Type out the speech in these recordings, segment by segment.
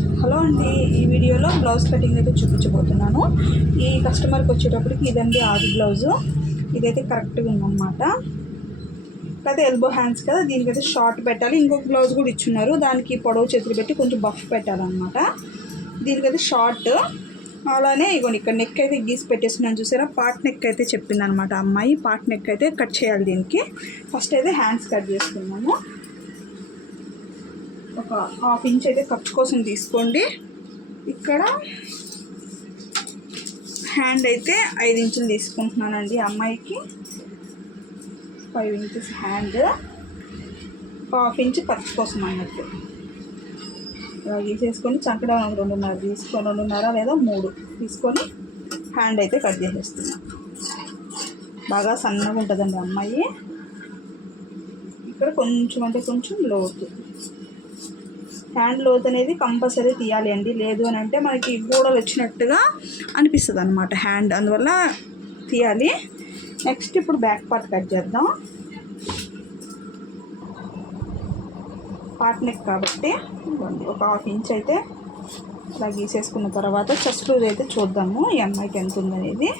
Hello అండి ఈ వీడియోలో బ్లౌజ్ కటింగ్ అయితే చూపించబోతున్నాను. ఈ కస్టమర్కి వచ్చేటప్పటికి ఇదండి ఆది బ్లౌజు. ఇదైతే కరెక్ట్గా ఉందన్నమాట. అయితే ఎల్బో హ్యాండ్స్ కదా దీనికైతే షార్ట్ పెట్టాలి. ఇంకొక బ్లౌజ్ కూడా ఇచ్చున్నారు. దానికి పొడవు చేతులు పెట్టి కొంచెం బఫ్ పెట్టాలన్నమాట. దీనికైతే షార్ట్ అలానే ఇగోండి ఇక్కడ నెక్ అయితే గీసి పెట్టేస్తున్నాను చూసారా? పార్ట్ నెక్ అయితే చెప్పిందనమాట అమ్మాయి. పార్ట్ నెక్ అయితే కట్ చేయాలి దీనికి. ఫస్ట్ అయితే హ్యాండ్స్ కట్ చేసుకున్నాము ఒక హాఫ్ ఇంచ్ అయితే ఖర్చు కోసం తీసుకోండి. ఇక్కడ హ్యాండ్ అయితే ఐదు ఇంచులు తీసుకుంటున్నానండి అమ్మాయికి. Five inches hand. Half inch ఖర్చు కోసం అన్నట్టు. ఇలా గీసేసుకొని చంకడం రెండున్నర తీసుకొని రెండున్నర లేదా మూడు తీసుకొని హ్యాండ్ అయితే కట్ చేసేస్తున్నాం. బాగా సన్నగా ఉంటుందండి అమ్మాయి. ఇక్కడ కొంచెం అంటే కొంచెం లోతు. హ్యాండ్ లోత్ అనేది కంపల్సరీ తీయాలి అండి. లేదు అని అంటే మనకి గోడలు వచ్చినట్టుగా అనిపిస్తుంది అనమాట హ్యాండ్. అందువల్ల తీయాలి. నెక్స్ట్ ఇప్పుడు బ్యాక్ పార్ట్ కట్ చేద్దాం. పార్ట్ నెక్ కాబట్టి ఒక హాఫ్ ఇంచ్ అయితే అలా గీసేసుకున్న తర్వాత చెస్ట్ లూజ్ అయితే చూద్దాము. ఈ అమ్మాయికి ఎంత ఉందనేది.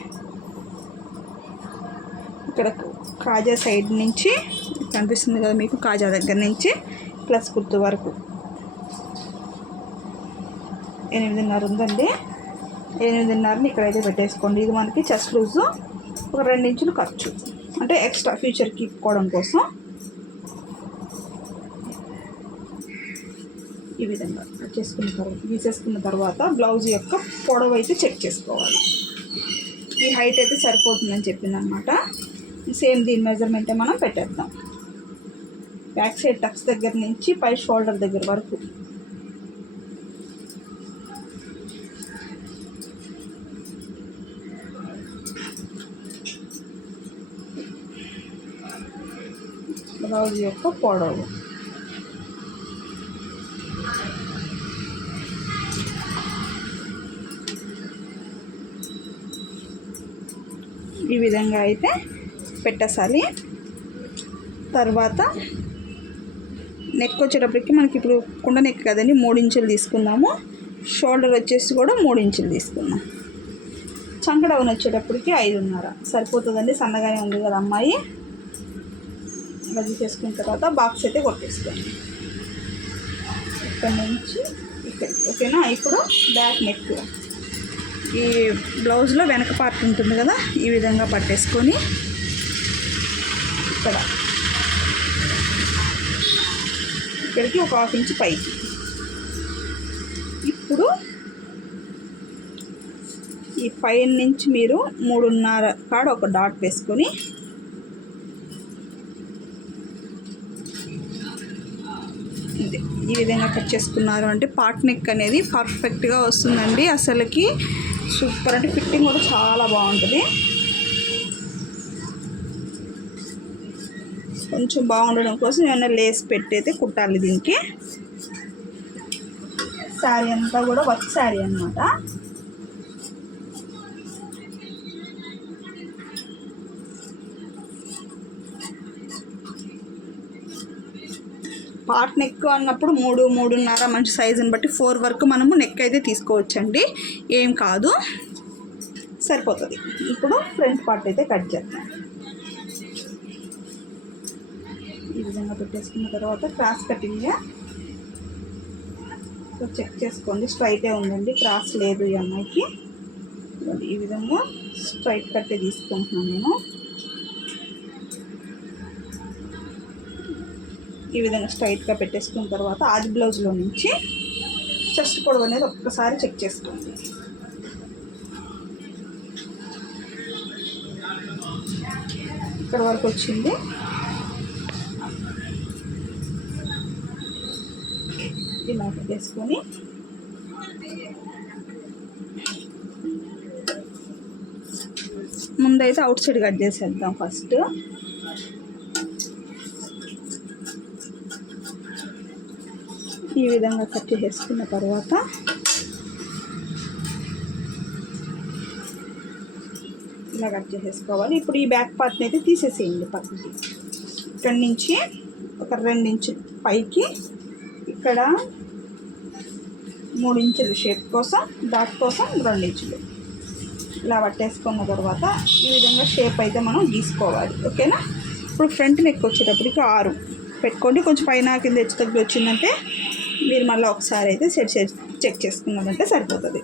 ఇక్కడ కాజా సైడ్ నుంచి కనిపిస్తుంది కదా మీకు కాజా దగ్గర నుంచి ప్లస్ గుర్తు వరకు. ఎనిమిదిన్నర ఉందండి. ఎనిమిదిన్నరని ఇక్కడైతే పెట్టేసుకోండి. ఇది మనకి చెస్ట్ లూజు. ఒక రెండించులు ఖర్చు. అంటే ఎక్స్ట్రా ఫ్యూచర్ ఇప్పుకోవడం కోసం. ఈ విధంగా కట్ చేసుకున్న తర్వాత గీసేసుకున్న తర్వాత బ్లౌజ్ యొక్క పొడవు అయితే చెక్ చేసుకోవాలి. ఈ హైట్ అయితే సరిపోతుందని చెప్పింది అనమాట సేమ్ దీని మెజర్మెంటే మనం పెట్టేద్దాం. బ్యాక్ సైడ్ టక్స్ దగ్గర నుంచి పై షోల్డర్ దగ్గర వరకు. బ్లౌజ్ యొక్క పొడవు. ఈ విధంగా అయితే పెట్టేసాలి. తర్వాత నెక్ వచ్చేటప్పటికి మనకి ఇప్పుడు కుండ నెక్ కదండి మూడు ఇంచులు తీసుకున్నాము షోల్డర్ వచ్చేసి కూడా మూడు ఇంచులు తీసుకున్నాం చంకడవన్ వచ్చేటప్పటికి ఐదున్నర. సరిపోతుందండి? సన్నగానే ఉంది కదా అమ్మాయి. ఇలా చేసుకున్న తర్వాత బాక్స్ అయితే కొట్టేసుకోండి. ఇక్కడ నుంచి ఇక్కడికి ఓకేనా? ఇప్పుడు బ్యాక్ నెక్. ఈ బ్లౌజ్లో వెనక పార్ట్ ఉంటుంది కదా ఈ విధంగా పట్టేసుకొని ఇక్కడ. ఇక్కడికి ఒక హాఫ్ ఇంచ్ పైకి. ఇప్పుడు ఈ పైన నుంచి మీరు మూడున్నర కాడ ఒక డాట్ వేసుకొని ఇది ఈ విధంగా కట్ చేసుకున్నారు అంటే పార్ట్ నెక్ అనేది పర్ఫెక్ట్గా వస్తుందండి. అసలుకి సూపర్ అంటే ఫిట్టింగ్ కూడా చాలా బాగుంటుంది. కొంచెం బాగుండడం కోసం ఏమైనా లేస్ పెట్టి అయితే కుట్టాలి దీనికి. శారీ అంతా కూడా వర్క్ శారీ అనమాట పార్ట్ నెక్ అన్నప్పుడు మూడు మూడున్నర మంచి సైజుని బట్టి ఫోర్ వరకు మనము నెక్ అయితే తీసుకోవచ్చండి. ఏం కాదు. సరిపోతుంది. ఇప్పుడు ఫ్రంట్ పార్ట్ అయితే కట్ చేద్దాం. ఈ విధంగా పెట్టేసుకున్న తర్వాత క్రాస్ కటింగ్ చెక్ చేసుకోండి. స్ట్రైటే ఉందండి. క్రాస్ లేదు ఈ అమ్మాయికి. ఈ విధంగా స్ట్రైట్ కట్టే తీసుకుంటున్నాను నేను. ఈ విధంగా స్ట్రైట్గా పెట్టేసుకున్న తర్వాత ఆది బ్లౌజ్లో నుంచి చెస్ట్ పొడవు అనేది ఒక్కసారి చెక్ చేసుకోండి. ఇక్కడ వరకు వచ్చింది. ఇలా పెట్టేసుకొని ముందైతే అవుట్ సైడ్ కట్ చేసేద్దాం ఫస్ట్. ఈ విధంగా కట్ చేసుకున్న తర్వాత ఇలా కట్ చేసేసుకోవాలి ఇప్పుడు ఈ బ్యాక్ పార్ట్ని అయితే తీసేసేయండి పక్కకి. ఇక్కడ నుంచి ఒక రెండించు పైకి ఇక్కడ మూడు ఇంచులు షేప్ కోసం డాట్ కోసం రెండు ఇంచులు ఇలా పట్టేసుకున్న తర్వాత ఈ విధంగా షేప్ అయితే మనం గీసుకోవాలి. ఓకేనా ఇప్పుడు ఫ్రంట్ నెక్ వచ్చేటప్పటికి ఆరు. పెట్టుకోండి. కొంచెం పైన కింద హెచ్చు తగ్గి వచ్చిందంటే మీరు మళ్ళీ ఒకసారి అయితే సెట్ చే చెక్ చేసుకున్నారంటే సరిపోతుంది.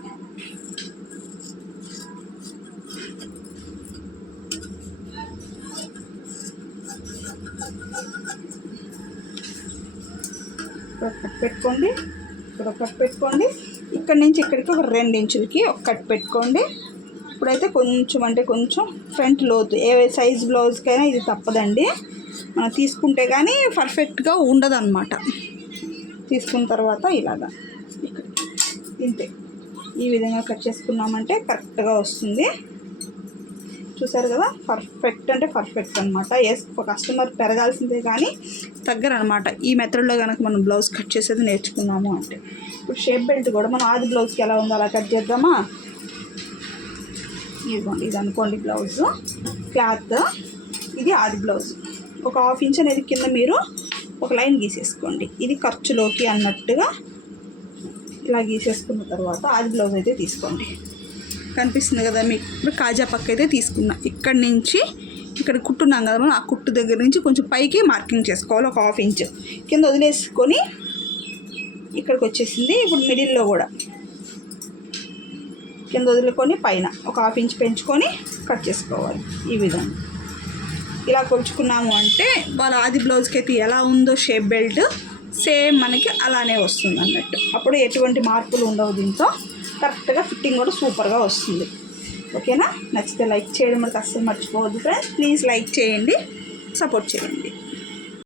ఒక కట్ పెట్టుకోండి. ఇక్కడ ఒక కట్ పెట్టుకోండి. ఇక్కడ నుంచి ఇక్కడికి ఒక రెండు ఇంచులకి ఒక కట్ పెట్టుకోండి. ఇప్పుడైతే కొంచెం అంటే కొంచెం ఫ్రంట్ లోతు ఏ సైజ్ బ్లౌజ్కైనా ఇది తప్పదండి. మనం తీసుకుంటే కానీ పర్ఫెక్ట్గా ఉండదు అనమాట తీసుకున్న తర్వాత ఇలాగా ఇక్కడ ఇంతే. ఈ విధంగా కట్ చేసుకున్నామంటే కరెక్ట్గా వస్తుంది. చూసారు కదా? పర్ఫెక్ట్ అంటే పర్ఫెక్ట్ అనమాట ఎస్ కస్టమర్ పెరగాల్సిందే కానీ తగ్గరనమాట ఈ మెథడ్లో కనుక మనం బ్లౌజ్ కట్ చేసేది నేర్చుకున్నాము అంటే. ఇప్పుడు షేప్ బెల్ట్ కూడా మనం ఆది బ్లౌజ్కి ఎలా ఉందో అలా కట్ చేద్దామా? ఇదిగోండి ఇది అనుకోండి బ్లౌజ్. క్లాత్ ఇది ఆది బ్లౌజ్. ఒక హాఫ్ ఇంచ్ అనేది కింద మీరు ఒక లైన్ గీసేసుకోండి. ఇది ఖర్చులోకి అన్నట్టుగా ఇలా గీసేసుకున్న తర్వాత ఆది బ్లౌజ్ అయితే తీసుకోండి. కనిపిస్తుంది కదా మీకు? ఇప్పుడు కాజా పక్క అయితే తీసుకున్నా. ఇక్కడ నుంచి ఇక్కడ కుట్టున్నాం కదా మనం ఆ కుట్టు దగ్గర నుంచి కొంచెం పైకి మార్కింగ్ చేసుకోవాలి ఒక హాఫ్ ఇంచ్. కింద వదిలేసుకొని ఇక్కడికి వచ్చేసింది. ఇప్పుడు మిడిల్లో కూడా కింద వదులుకొని పైన ఒక హాఫ్ ఇంచ్ పెంచుకొని కట్ చేసుకోవాలి ఈ విధంగా. ఇలా కొలుచుకున్నాము అంటే వాళ్ళ ఆది బ్లౌజ్కి అయితే ఎలా ఉందో షేప్ బెల్ట్ సేమ్ మనకి అలానే వస్తుంది అన్నట్టు. అప్పుడు ఎటువంటి మార్పులు ఉండవు దీంతో. కరెక్ట్గా ఫిట్టింగ్ కూడా సూపర్గా వస్తుంది. ఓకేనా నచ్చితే లైక్ చేయడం మనకు అస్సలు మర్చిపోవద్దు ఫ్రెండ్స్ ప్లీజ్ లైక్ చేయండి. సపోర్ట్ చేయండి.